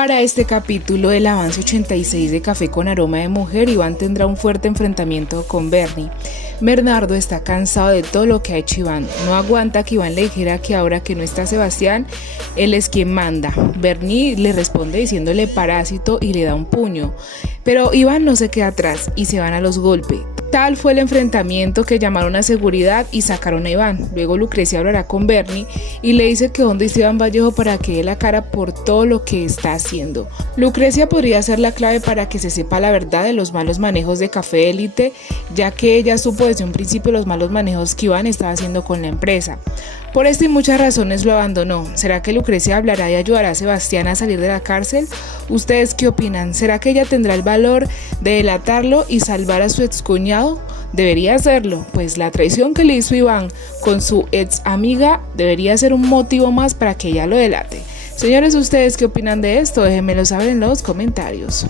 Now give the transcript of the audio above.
Para este capítulo del avance 86 de Café con Aroma de Mujer, Iván tendrá un fuerte enfrentamiento con Bernie. Bernardo está cansado de todo lo que ha hecho Iván. No aguanta que Iván le dijera que ahora que no está Sebastián, él es quien manda. Bernie le responde diciéndole parásito y le da un puño. Pero Iván no se queda atrás y se van a los golpes. Tal fue el enfrentamiento que llamaron a seguridad y sacaron a Iván. Luego Lucrecia hablará con Bernie y le dice que dónde está Iván Vallejo para que dé la cara por todo lo que está haciendo. Lucrecia podría ser la clave para que se sepa la verdad de los malos manejos de Café Élite, ya que ella supo desde un principio los malos manejos que Iván estaba haciendo con la empresa. Por esto y muchas razones lo abandonó. ¿Será que Lucrecia hablará y ayudará a Sebastián a salir de la cárcel? ¿Ustedes qué opinan? ¿Será que ella tendrá el valor de delatarlo y salvar a su excuñado? Debería hacerlo, pues la traición que le hizo Iván con su ex amiga debería ser un motivo más para que ella lo delate. Señores, ¿ustedes qué opinan de esto? Déjenmelo saber en los comentarios.